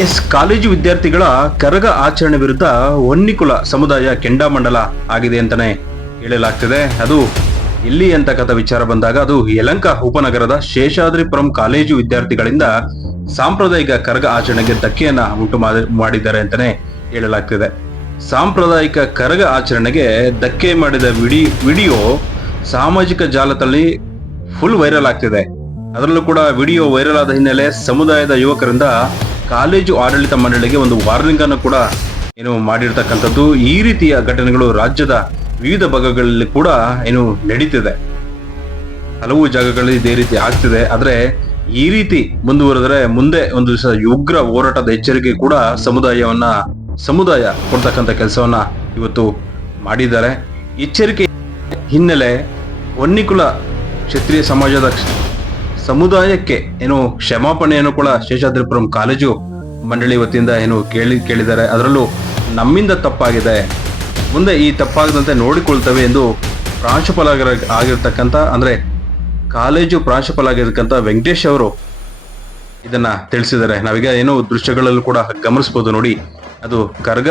S college ವಿದ್ಯಾರ್ಥಿಗಳ ಕರಗ ಆಚರಣೆ ವಿರುದ್ಧ ಹೊನ್ನಿಕುಲ ಸಮುದಾಯ ಕೆಂಡಾಮಂಡಲ ಆಗಿದೆ ಅಂತಾನೆ ಹೇಳಲಾಗ್ತದೆ. ಅದು ಎಲ್ಲಿ ಕಥ ವಿಚಾರ ಬಂದಾಗ ಅದು ಯಲಂಕ ಉಪನಗರದ ಶೇಷಾದ್ರಿಪುರಂ ಕಾಲೇಜು ವಿದ್ಯಾರ್ಥಿಗಳಿಂದ ಸಾಂಪ್ರದಾಯಿಕ ಕರಗ ಆಚರಣೆಗೆ ಧಕ್ಕೆಯನ್ನ ಉಂಟು ಮಾಡಿ- ಮಾಡಿದ್ದಾರೆ ಅಂತಾನೆ ಹೇಳಲಾಗ್ತಿದೆ. ಸಾಂಪ್ರದಾಯಿಕ ಕರಗ ಆಚರಣೆಗೆ ಧಕ್ಕೆ ಮಾಡಿದ ವಿಡಿ, ವಿಡಿಯೋ ಸಾಮಾಜಿಕ ಜಾಲದಲ್ಲಿ ಫುಲ್ ವೈರಲ್ ಆಗ್ತಿದೆ. ಅದರಲ್ಲೂ ಕೂಡ ವಿಡಿಯೋ ವೈರಲ್ ಆದ ಹಿನ್ನೆಲೆ ಸಮುದಾಯದ ಯುವಕರಿಂದ ಕಾಲೇಜು ಆಡಳಿತ ಮಂಡಳಿಗೆ ಒಂದು ವಾರ್ನಿಂಗ್ ಅನ್ನು ಕೂಡ ಏನು ಮಾಡಿರ್ತಕ್ಕಂಥದ್ದು. ಈ ರೀತಿಯ ಘಟನೆಗಳು ರಾಜ್ಯದ ವಿವಿಧ ಭಾಗಗಳಲ್ಲಿ ಕೂಡ ಏನು ನಡೀತಿದೆ. ಹಲವು ಜಾಗಗಳಲ್ಲಿ ಇದೇ ರೀತಿ ಆಗ್ತಿದೆ. ಆದ್ರೆ ಈ ರೀತಿ ಮುಂದುವರೆದ್ರೆ ಮುಂದೆ ಒಂದು ದಿವಸ ಉಗ್ರ ಹೋರಾಟದ ಎಚ್ಚರಿಕೆ ಕೂಡ ಸಮುದಾಯವನ್ನ, ಸಮುದಾಯ ಕೊಡ್ತಕ್ಕಂಥ ಕೆಲಸವನ್ನ ಇವತ್ತು ಮಾಡಿದ್ದಾರೆ. ಎಚ್ಚರಿಕೆ ಹಿನ್ನೆಲೆ ಹೊನ್ನಿಕುಲ ಕ್ಷತ್ರಿಯ ಸಮಾಜದ ಸಮುದಾಯಕ್ಕೆ ಏನು ಕ್ಷಮಾಪಣೆಯನ್ನು ಕೂಡ ಶೇಷಾದ್ರಿಪುರಂ ಕಾಲೇಜು ಮಂಡಳಿ ವತಿಯಿಂದ ಏನು ಕೇಳಿ ಕೇಳಿದ್ದಾರೆ. ಅದರಲ್ಲೂ ನಮ್ಮಿಂದ ತಪ್ಪಾಗಿದೆ. ಮುಂದೆ ಈ ತಪ್ಪಾಗದಂತೆ ನೋಡಿಕೊಳ್ತವೆ ಎಂದು ಪ್ರಾಂಶುಪಾಲ ಆಗಿರ್ತಕ್ಕಂಥ, ಅಂದ್ರೆ ಕಾಲೇಜು ಪ್ರಾಂಶುಪಾಲ ಆಗಿರ್ತಕ್ಕಂಥ ವೆಂಕಟೇಶ್ ಅವರು ಇದನ್ನ ತಿಳಿಸಿದ್ದಾರೆ. ನಾವೀಗ ಏನೋ ದೃಶ್ಯಗಳಲ್ಲೂ ಕೂಡ ಗಮನಿಸಬಹುದು ನೋಡಿ. ಅದು ಕರ್ಗ.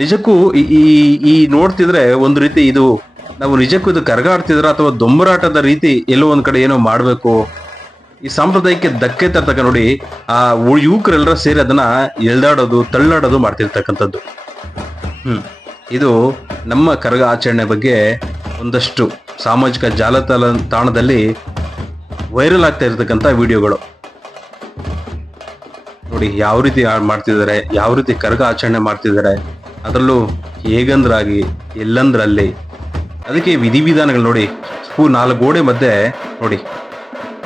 ನಿಜಕ್ಕೂ ಈ ಈ ನೋಡ್ತಿದ್ರೆ ಒಂದು ರೀತಿ ಇದು ನಾವು ನಿಜಕ್ಕೂ ಇದು ಕರಗಾಡ್ತಿದ್ರ ಅಥವಾ ದೊಂಬರಾಟದ ರೀತಿ ಎಲ್ಲೋ ಒಂದ್ ಕಡೆ ಏನೋ ಮಾಡಬೇಕು? ಈ ಸಾಂಪ್ರದಾಯಕ್ಕೆ ಧಕ್ಕೆ ತರ್ತಕ್ಕ ನೋಡಿ ಆ ಯುವಕರೆಲ್ಲರೂ ಸೇರಿ ಅದನ್ನ ಎಳ್ದಾಡೋದು ತಳ್ಳಾಡೋದು ಮಾಡ್ತಿರ್ತಕ್ಕಂಥದ್ದು. ಹ್ಮ್. ಇದು ನಮ್ಮ ಕರಗ ಆಚರಣೆ ಬಗ್ಗೆ ಒಂದಷ್ಟು ಸಾಮಾಜಿಕ ಜಾಲತಾಣ ತಾಣದಲ್ಲಿ ವೈರಲ್ ಆಗ್ತಾ ಇರತಕ್ಕಂಥ ವಿಡಿಯೋಗಳು. ನೋಡಿ ಯಾವ ರೀತಿ ಮಾಡ್ತಿದ್ದಾರೆ, ಯಾವ ರೀತಿ ಕರಗ ಆಚರಣೆ ಮಾಡ್ತಿದ್ದಾರೆ, ಅದರಲ್ಲೂ ಹೇಗಂದ್ರಾಗಿ, ಎಲ್ಲಂದ್ರಲ್ಲಿ ಅದಕ್ಕೆ ವಿಧಿವಿಧಾನಗಳು ನೋಡಿ. ಪೂ ನಾಲ್ಕು ಗೋಡೆ ಮಧ್ಯೆ ನೋಡಿ.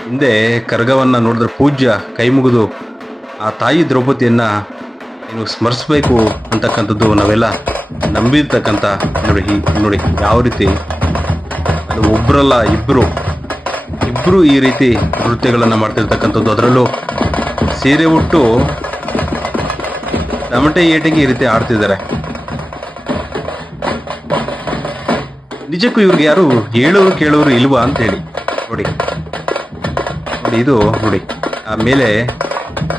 ಹಿಂದೆ ಕರ್ಗವನ್ನು ನೋಡಿದ್ರೆ ಪೂಜ್ಯ ಕೈ ಮುಗಿದು ಆ ತಾಯಿ ದ್ರೌಪದಿಯನ್ನು ಏನು ಸ್ಮರಿಸಬೇಕು ಅಂತಕ್ಕಂಥದ್ದು ನಾವೆಲ್ಲ ನಂಬಿರ್ತಕ್ಕಂಥ ನೋಡಿ ನೋಡಿ ಯಾವ ರೀತಿ ಅದು ಒಬ್ಬರಲ್ಲ ಇಬ್ಬರು ಇಬ್ಬರು ಈ ರೀತಿ ನೃತ್ಯಗಳನ್ನು ಮಾಡ್ತಿರ್ತಕ್ಕಂಥದ್ದು. ಅದರಲ್ಲೂ ಸೀರೆ ಉಟ್ಟು ತಮಟೆ ಏಟಿಗೆ ಈ ರೀತಿ ಆಡ್ತಿದ್ದಾರೆ. ನಿಜಕ್ಕೂ ಇವ್ರಿಗೆ ಯಾರು ಹೇಳೋರು ಕೇಳೋರು ಇಲ್ವಾ ಅಂತ ಹೇಳಿ. ನೋಡಿ. ನೋಡಿ ಇದು, ನೋಡಿ. ಆಮೇಲೆ ಮೇಲೆ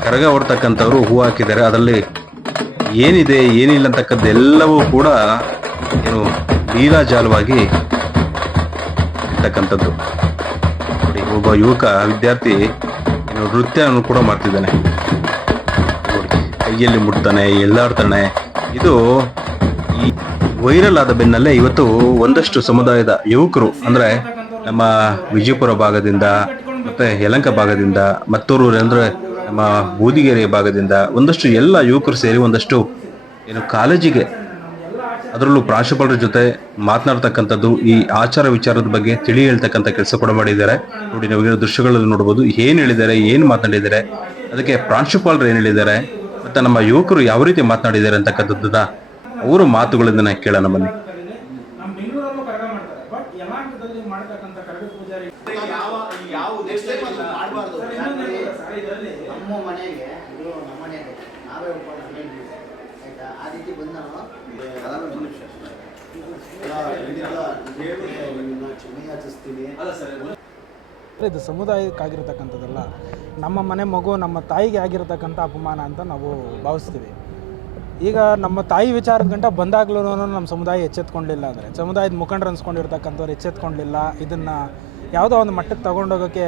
ಕರಗ ಹೊಡ್ತಕ್ಕಂಥವ್ರು ಹೂ ಹಾಕಿದ್ದಾರೆ. ಅದರಲ್ಲಿ ಏನಿದೆ, ಏನಿಲ್ಲ ಅಂತಕ್ಕದ್ದೆಲ್ಲವೂ ಕೂಡ ಏನು ಲೀಲಾಜಾಲವಾಗಿ ಇರ್ತಕ್ಕಂಥದ್ದು. ನೋಡಿ, ಒಬ್ಬ ಯುವಕ, ವಿದ್ಯಾರ್ಥಿ ಏನು ನೃತ್ಯವನ್ನು ಕೂಡ ಮಾಡ್ತಿದ್ದಾನೆ. ನೋಡಿ, ಕೈಯಲ್ಲಿ ಮುಟ್ತಾನೆ ಎಲ್ಲಾಡ್ತಾನೆ ಇದು ಈ ವೈರಲ್ ಆದ ಬೆನ್ನಲ್ಲೇ ಇವತ್ತು ಒಂದಷ್ಟು ಸಮುದಾಯದ ಯುವಕರು, ಅಂದ್ರೆ ನಮ್ಮ ವಿಜಯಪುರ ಭಾಗದಿಂದ, ಮತ್ತೆ ಯಲಂಕ ಭಾಗದಿಂದ ಮತ್ತೂರು ಅಂದ್ರೆ ನಮ್ಮ ಬೂದಿಗೆರೆ ಭಾಗದಿಂದ ಒಂದಷ್ಟು ಎಲ್ಲ ಯುವಕರು ಸೇರಿ ಒಂದಷ್ಟು ಏನು ಕಾಲೇಜಿಗೆ ಅದರಲ್ಲೂ ಪ್ರಾಂಶುಪಾಲರ ಜೊತೆ ಮಾತನಾಡ್ತಕ್ಕಂಥದ್ದು, ಈ ಆಚಾರ ವಿಚಾರದ ಬಗ್ಗೆ ತಿಳಿ ಹೇಳ್ತಕ್ಕಂಥ ಕೆಲಸ ಕೂಡ ಮಾಡಿದ್ದಾರೆ. ನೋಡಿ, ನಾವು ದೃಶ್ಯಗಳಲ್ಲಿ ನೋಡ್ಬೋದು, ಏನು ಹೇಳಿದ್ದಾರೆ, ಏನು ಮಾತನಾಡಿದ್ದಾರೆ, ಅದಕ್ಕೆ ಪ್ರಾಂಶುಪಾಲರು ಏನು ಹೇಳಿದ್ದಾರೆ, ಮತ್ತೆ ನಮ್ಮ ಯುವಕರು ಯಾವ ರೀತಿ ಮಾತನಾಡಿದ್ದಾರೆ ಅಂತಕ್ಕಂಥದ್ದನ್ನ ಅವರ ಮಾತುಗಳಿಂದ ಕೇಳೋಣ ಬನ್ನಿ. ಬಂದ ಇದು ಸಮುದಾಯಕ್ಕಾಗಿರ್ತಕ್ಕಂಥದ್ದಲ್ಲ, ನಮ್ಮ ಮನೆ ಮಗು ನಮ್ಮ ತಾಯಿಗೆ ಆಗಿರತಕ್ಕಂಥ ಅಪಮಾನ ಅಂತ ನಾವು ಭಾವಿಸ್ತೀವಿ. ಈಗ ನಮ್ಮ ತಾಯಿ ವಿಚಾರದ ಗಂಟ ಬಂದಾಗ್ಲೂ ನಮ್ಮ ಸಮುದಾಯ ಎಚ್ಚೆತ್ಕೊಂಡಿಲ್ಲ ಅಂದರೆ, ಸಮುದಾಯದ ಮುಖಂಡರು ಅನ್ಸ್ಕೊಂಡಿರ್ತಕ್ಕಂಥವ್ರು ಎಚ್ಚೆತ್ಕೊಂಡಿಲ್ಲ, ಇದನ್ನು ಯಾವುದೋ ಒಂದು ಮಟ್ಟಕ್ಕೆ ತಗೊಂಡೋಗೋಕ್ಕೆ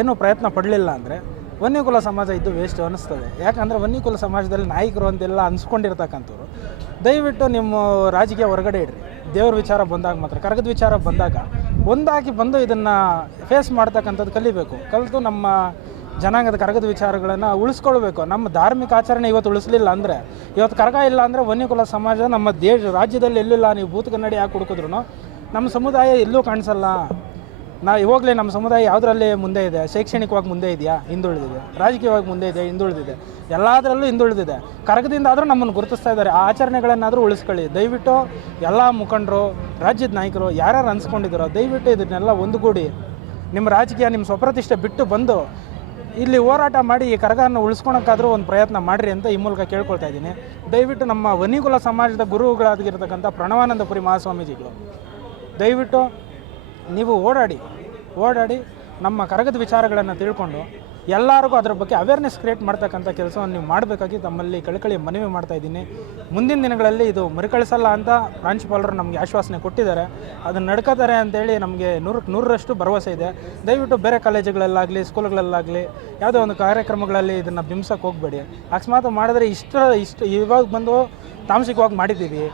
ಏನೂ ಪ್ರಯತ್ನ ಪಡಲಿಲ್ಲ ಅಂದರೆ ವನ್ಯಕುಲ ಸಮಾಜ ಇದ್ದು ವೇಸ್ಟ್ ಅನ್ನಿಸ್ತದೆ. ಯಾಕಂದರೆ ವನ್ಯಕುಲ ಸಮಾಜದಲ್ಲಿ ನಾಯಕರು ಅಂತೆಲ್ಲ ಅನ್ಸ್ಕೊಂಡಿರ್ತಕ್ಕಂಥವ್ರು. ದಯವಿಟ್ಟು ನಿಮ್ಮ ರಾಜಕೀಯ ಹೊರಗಡೆ ಇಡ್ರಿ ದೇವ್ರ ವಿಚಾರ ಬಂದಾಗ ಮಾತ್ರ, ಕರಗದ ವಿಚಾರ ಬಂದಾಗ ಒಂದಾಗಿ ಬಂದು ಇದನ್ನು ಫೇಸ್ ಮಾಡ್ತಕ್ಕಂಥದ್ದು ಕಲಿಬೇಕು. ಕಲಿತು ನಮ್ಮ ಜನಾಂಗದ ಕರಗದ ವಿಚಾರಗಳನ್ನು ಉಳಿಸ್ಕೊಳ್ಬೇಕು. ನಮ್ಮ ಧಾರ್ಮಿಕ ಆಚರಣೆ ಇವತ್ತು ಉಳಿಸ್ಲಿಲ್ಲ ಅಂದರೆ, ಇವತ್ತು ಕರಗ ಇಲ್ಲ ಅಂದರೆ ವನ್ಯಕುಲ ಸಮಾಜ ನಮ್ಮ ದೇಶ, ರಾಜ್ಯದಲ್ಲಿ ಎಲ್ಲಿಲ್ಲ ನೀವು ಭೂತ ಕನ್ನಡಿ ಯಾಕೆ ಹುಡುಕಿದ್ರು ನಮ್ಮ ಸಮುದಾಯ ಎಲ್ಲೂ ಕಾಣಿಸಲ್ಲ. ನಾ ಇವಾಗಲೇ ನಮ್ಮ ಸಮುದಾಯ ಯಾವುದರಲ್ಲಿ ಮುಂದೆ ಇದೆ? ಶೈಕ್ಷಣಿಕವಾಗಿ ಮುಂದೆ ಇದೆಯಾ? ಹಿಂದುಳಿದಿದೆ. ರಾಜಕೀಯವಾಗಿ ಮುಂದೆ ಇದೆ ಹಿಂದುಳಿದಿದೆ. ಎಲ್ಲದರಲ್ಲೂ ಹಿಂದುಳಿದಿದೆ. ಕರಗದಿಂದ ಆದರೂ ನಮ್ಮನ್ನು ಗುರುತಿಸ್ತಾ ಇದ್ದಾರೆ. ಆ ಆಚರಣೆಗಳನ್ನಾದರೂ ಉಳಿಸ್ಕೊಳ್ಳಿ. ದಯವಿಟ್ಟು ಎಲ್ಲ ಮುಖಂಡರು, ರಾಜ್ಯದ ನಾಯಕರು, ಯಾರ್ಯಾರು ಅನ್ಸ್ಕೊಂಡಿದ್ದಾರೋ, ದಯವಿಟ್ಟು ಇದನ್ನೆಲ್ಲ ಒಂದುಗೂಡಿ. ನಿಮ್ಮ ರಾಜಕೀಯ, ನಿಮ್ಮ ಸ್ವಪ್ರತಿಷ್ಠೆ ಬಿಟ್ಟು ಬಂದು ಇಲ್ಲಿ ಹೋರಾಟ ಮಾಡಿ ಈ ಕರಗವನ್ನು ಉಳಿಸ್ಕೊಳಕ್ಕಾದ್ರೂ ಒಂದು ಪ್ರಯತ್ನ ಮಾಡಿರಿ ಅಂತ ಈ ಮೂಲಕ ಕೇಳ್ಕೊಳ್ತಾ ಇದ್ದೀನಿ. ದಯವಿಟ್ಟು ನಮ್ಮ ವನಿಕುಲ ಸಮಾಜದ ಗುರುಗಳಾಗಿರ್ತಕ್ಕಂಥ ಪ್ರಣವಾನಂದಪುರಿ ಮಹಾಸ್ವಾಮೀಜಿಗಳು, ದಯವಿಟ್ಟು ನೀವು ಓಡಾಡಿ ಓಡಾಡಿ ನಮ್ಮ ಕರಗದ ವಿಚಾರಗಳನ್ನು ತಿಳ್ಕೊಂಡು ಎಲ್ಲರಿಗೂ ಅದ್ರ ಬಗ್ಗೆ ಅವೇರ್ನೆಸ್ ಕ್ರಿಯೇಟ್ ಮಾಡ್ತಕ್ಕಂಥ ಕೆಲಸವನ್ನು ನೀವು ಮಾಡಬೇಕಾಗಿ ತಮ್ಮಲ್ಲಿ ಕಳಕಳಿ ಮನವಿ ಮಾಡ್ತಾ ಇದ್ದೀನಿ. ಮುಂದಿನ ದಿನಗಳಲ್ಲಿ ಇದು ಮರುಕಳಿಸಲ್ಲ ಅಂತ ಪ್ರಾಂಶುಪಾಲರು ನಮಗೆ ಆಶ್ವಾಸನೆ ಕೊಟ್ಟಿದ್ದಾರೆ. ಅದನ್ನು ನಡ್ಕೋತಾರೆ ಅಂತೇಳಿ ನಮಗೆ ನೂರಕ್ಕೆ ನೂರರಷ್ಟು ಭರವಸೆ ಇದೆ. ದಯವಿಟ್ಟು ಬೇರೆ ಕಾಲೇಜುಗಳಲ್ಲಾಗಲಿ, ಸ್ಕೂಲ್ಗಳಲ್ಲಾಗಲಿ ಯಾವುದೋ ಒಂದು ಕಾರ್ಯಕ್ರಮಗಳಲ್ಲಿ ಇದನ್ನು ಬಿಂಬಿಸೋಕೆ ಹೋಗಬೇಡಿ. ಅಕಸ್ಮಾತ್ ಮಾಡಿದ್ರೆ ಇಷ್ಟ, ಇಷ್ಟು ಇವಾಗ ಬಂದು ತಾಮಸಿಕವಾಗಿ ಮಾಡಿದ್ದೀವಿ.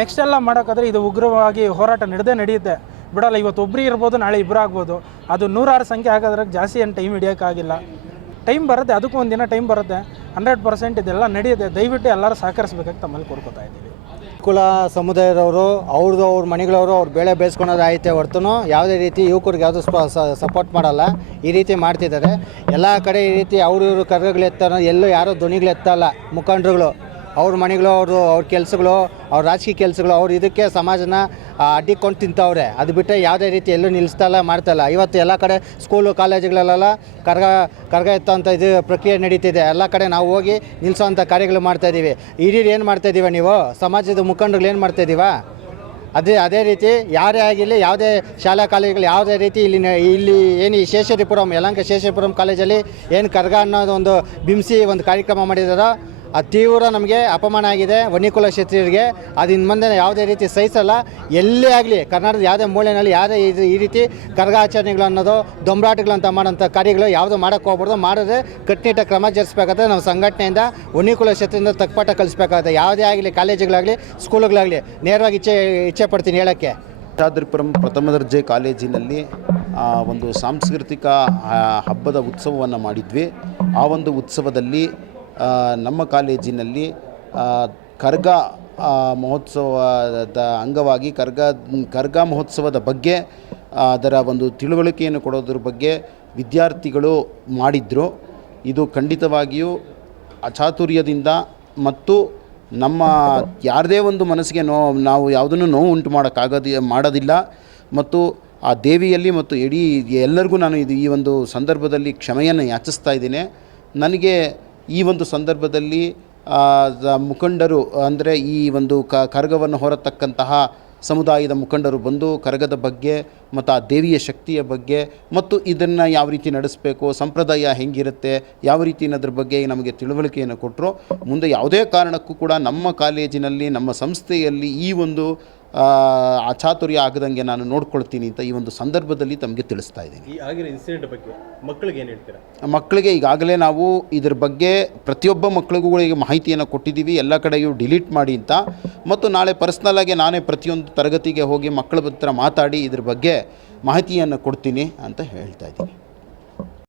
ನೆಕ್ಸ್ಟ್ ಎಲ್ಲ ಮಾಡೋಕ್ಕಾದ್ರೆ ಇದು ಉಗ್ರವಾಗಿ ಹೋರಾಟ ನಡೆದೇ ನಡೆಯುತ್ತೆ. ಬಿಡಲ್ಲ, ಇವತ್ತು ಒಬ್ಬರು ಇರ್ಬೋದು, ನಾಳೆ ಇಬ್ಬರು ಆಗ್ಬೋದು. ಅದು ನೂರಾರು ಸಂಖ್ಯೆ ಆಗೋದ್ರಾಗ ಜಾಸ್ತಿ ಏನು ಟೈಮ್ ಹಿಡಿಯೋಕ್ಕಾಗಿಲ್ಲ. ಟೈಮ್ ಬರುತ್ತೆ, ಅದಕ್ಕೂ ಒಂದು ದಿನ ಟೈಮ್ ಬರುತ್ತೆ. ಹಂಡ್ರೆಡ್ ಪರ್ಸೆಂಟ್ ಇದೆಲ್ಲ ನಡೆಯುತ್ತೆ. ದಯವಿಟ್ಟು ಎಲ್ಲರೂ ಸಹಕರಿಸ್ಬೇಕಂತ ತಮ್ಮಲ್ಲಿ ಕೋರ್ಕೋತಾ ಇದ್ದೀವಿ. ಕುಲ ಸಮುದಾಯದವರು, ಅವ್ರದ್ದು ಅವ್ರ ಮನೆಗಳವರು ಅವ್ರು ಬೆಳೆ ಬೇಯಿಸ್ಕೊಳೋದು ಆಯಿತೆ ಹೊರತು ಯಾವುದೇ ರೀತಿ ಯುವಕರಿಗೆ ಯಾವುದು ಸಪೋರ್ಟ್ ಮಾಡಲ್ಲ. ಈ ರೀತಿ ಮಾಡ್ತಿದ್ದಾರೆ. ಎಲ್ಲ ಕಡೆ ಈ ರೀತಿ ಅವ್ರ ಇವರು ಕರ್ಗಗಳು ಎತ್ತಾರ ಎಲ್ಲೂ ಯಾರೋ ಧ್ವನಿಗಳು ಎತ್ತಲ್ಲ. ಮುಖಂಡರುಗಳು, ಅವ್ರ ಮನೆಗಳು ಅವರು ಅವ್ರ ಕೆಲಸಗಳು, ಅವ್ರ ರಾಜಕೀಯ ಕೆಲಸಗಳು, ಅವ್ರು ಇದಕ್ಕೆ ಸಮಾಜನ ಅಡ್ಡಿಕೊಂಡು ತಿಂತವ್ರೆ. ಅದು ಬಿಟ್ಟರೆ ಯಾವುದೇ ರೀತಿ ಎಲ್ಲೂ ನಿಲ್ಲಿಸ್ತಾ ಇಲ್ಲ ಮಾಡ್ತಾಯಿಲ್ಲ ಇವತ್ತು ಎಲ್ಲ ಕಡೆ ಸ್ಕೂಲು, ಕಾಲೇಜುಗಳಲ್ಲೆಲ್ಲ ಕರ್ಗ ಕರ್ಗ ಎತ್ತುವಂಥ ಇದು ಪ್ರಕ್ರಿಯೆ ನಡೀತಿದೆ. ಎಲ್ಲ ಕಡೆ ನಾವು ಹೋಗಿ ನಿಲ್ಲಿಸೋವಂಥ ಕಾರ್ಯಗಳು ಮಾಡ್ತಾಯಿದ್ದೀವಿ ಹಿರಿಯರು ಏನು ಮಾಡ್ತಾಯಿದ್ದೀವ ನೀವು? ಸಮಾಜದ ಮುಖಂಡರುಗಳು ಏನು ಮಾಡ್ತಾಯಿದ್ದೀವ ಅದೇ ಅದೇ ರೀತಿ ಯಾರೇ ಆಗಿರಲಿ, ಯಾವುದೇ ಶಾಲಾ ಕಾಲೇಜುಗಳು ಯಾವುದೇ ರೀತಿ ಇಲ್ಲಿ ಇಲ್ಲಿ ಏನು ಈ ಶೇಷರಿಪುರಂ ಯಲಂಕ ಶೇಷರಿಪುರಂ ಕಾಲೇಜಲ್ಲಿ ಏನು ಕರ್ಗ ಅನ್ನೋದು ಒಂದು ಬಿಂಬಿಸಿ ಒಂದು ಕಾರ್ಯಕ್ರಮ ಮಾಡಿದಾರೋ ಅದು ತೀವ್ರ ನಮಗೆ ಅಪಮಾನ ಆಗಿದೆ ವನಿಕುಲ ಕ್ಷತ್ರಿಯರಿಗೆ. ಅದು ಇನ್ನು ಮುಂದೆ ಯಾವುದೇ ರೀತಿ ಸಹಿಸಲ್ಲ. ಎಲ್ಲೇ ಆಗಲಿ ಕರ್ನಾಟಕದ ಯಾವುದೇ ಮೂಲೆಯಲ್ಲಿ ಯಾವುದೇ ಇದು ಈ ರೀತಿ ಕರ್ಗಾಚರಣೆಗಳು ಅನ್ನೋದು ದೊಂಬರಾಟಗಳಂತ ಮಾಡೋಂಥ ಕಾರ್ಯಗಳು ಯಾವುದು ಮಾಡೋಕ್ಕೆ ಹೋಗ್ಬಾರ್ದು. ಮಾಡಿದ್ರೆ ಕಟ್ಟುನಿಟ್ಟ ಕ್ರಮ ಜರಿಸಬೇಕಾದ್ರೆ ನಾವು ಸಂಘಟನೆಯಿಂದ ವನಿಕುಲ ಕ್ಷೇತ್ರದಿಂದ ತಕ್ಪಾಠ ಕಲಿಸ್ಬೇಕಾಗುತ್ತೆ. ಯಾವುದೇ ಆಗಲಿ ಕಾಲೇಜುಗಳಾಗಲಿ ಸ್ಕೂಲುಗಳಾಗಲಿ. ನೇರವಾಗಿ ಇಚ್ಛೆ ಇಚ್ಛೆ ಪಡ್ತೀನಿ ಹೇಳೋಕ್ಕೆ. ಶಾದ್ರಿಪುರಂ ಪ್ರಥಮ ದರ್ಜೆ ಕಾಲೇಜಿನಲ್ಲಿ ಆ, ಒಂದು ಸಾಂಸ್ಕೃತಿಕ ಹಬ್ಬದ ಉತ್ಸವವನ್ನು ಮಾಡಿದ್ವಿ. ಆ ಒಂದು ಉತ್ಸವದಲ್ಲಿ ಆ, ನಮ್ಮ ಕಾಲೇಜಿನಲ್ಲಿ ಕರ್ಗ ಮಹೋತ್ಸವದ ಅಂಗವಾಗಿ, ಕರ್ಗ ಕರ್ಗ ಮಹೋತ್ಸವದ ಬಗ್ಗೆ ಅದರ ಒಂದು ತಿಳುವಳಿಕೆಯನ್ನು ಕೊಡೋದ್ರ ಬಗ್ಗೆ ವಿದ್ಯಾರ್ಥಿಗಳು ಮಾಡಿದ್ರು. ಇದು ಖಂಡಿತವಾಗಿಯೂ ಅಚಾತುರ್ಯದಿಂದ ಮತ್ತು ನಮ್ಮ ಯಾರದೇ ಒಂದು ಮನಸ್ಸಿಗೆ ನೋ, ನಾವು ಯಾವುದನ್ನು ನೋವು ಉಂಟು ಮಾಡೋಕ್ಕಾಗೋದಿ, ಮಾಡೋದಿಲ್ಲ. ಮತ್ತು ಆ ದೇವಿಯಲ್ಲಿ ಮತ್ತು ಇಡೀ ಎಲ್ಲರಿಗೂ ನಾನು ಇದು ಈ ಒಂದು ಸಂದರ್ಭದಲ್ಲಿ ಕ್ಷಮೆಯನ್ನು ಯಾಚಿಸ್ತಾ ಇದ್ದೀನಿ. ನನಗೆ ಈ ಒಂದು ಸಂದರ್ಭದಲ್ಲಿ ಮುಖಂಡರು, ಅಂದರೆ ಈ ಒಂದು ಕ, ಕರಗವನ್ನು ಹೊರತಕ್ಕಂತಹ ಸಮುದಾಯದ ಮುಖಂಡರು ಬಂದು ಕರಗದ ಬಗ್ಗೆ, ಮತ್ತು ಆ ದೇವಿಯ ಶಕ್ತಿಯ ಬಗ್ಗೆ, ಮತ್ತು ಇದನ್ನು ಯಾವ ರೀತಿ ನಡೆಸಬೇಕು, ಸಂಪ್ರದಾಯ ಹೆಂಗಿರುತ್ತೆ, ಯಾವ ರೀತಿ ಅನ್ನೋದ್ರ ಬಗ್ಗೆ ನಮಗೆ ತಿಳುವಳಿಕೆಯನ್ನು ಕೊಟ್ಟರು ಮುಂದೆ ಯಾವುದೇ ಕಾರಣಕ್ಕೂ ಕೂಡ ನಮ್ಮ ಕಾಲೇಜಿನಲ್ಲಿ, ನಮ್ಮ ಸಂಸ್ಥೆಯಲ್ಲಿ ಈ ಒಂದು ಅಚಾತುರ್ಯ ಆಗದಂಗೆ ನಾನು ನೋಡ್ಕೊಳ್ತೀನಿ ಅಂತ ಈ ಒಂದು ಸಂದರ್ಭದಲ್ಲಿ ತಮಗೆ ತಿಳಿಸ್ತಾ ಇದ್ದೀನಿ. ಈ ಆಗಿರೋ ಇನ್ಸಿಡೆಂಟ್ ಬಗ್ಗೆ ಮಕ್ಕಳಿಗೆ ಏನು ಹೇಳ್ತೀರಾ? ಮಕ್ಕಳಿಗೆ ಈಗಾಗಲೇ ನಾವು ಇದ್ರ ಬಗ್ಗೆ ಪ್ರತಿಯೊಬ್ಬ ಮಕ್ಕಳಿಗೂ ಈಗ ಮಾಹಿತಿಯನ್ನು ಕೊಟ್ಟಿದ್ದೀವಿ ಎಲ್ಲ ಕಡೆಯೂ ಡಿಲೀಟ್ ಮಾಡಿ ಅಂತ. ಮತ್ತು ನಾಳೆ ಪರ್ಸ್ನಲಾಗಿ ನಾನೇ ಪ್ರತಿಯೊಂದು ತರಗತಿಗೆ ಹೋಗಿ ಮಕ್ಕಳ ಹತ್ರ ಮಾತಾಡಿ ಇದ್ರ ಬಗ್ಗೆ ಮಾಹಿತಿಯನ್ನು ಕೊಡ್ತೀನಿ ಅಂತ ಹೇಳ್ತಾ ಇದ್ದೀನಿ.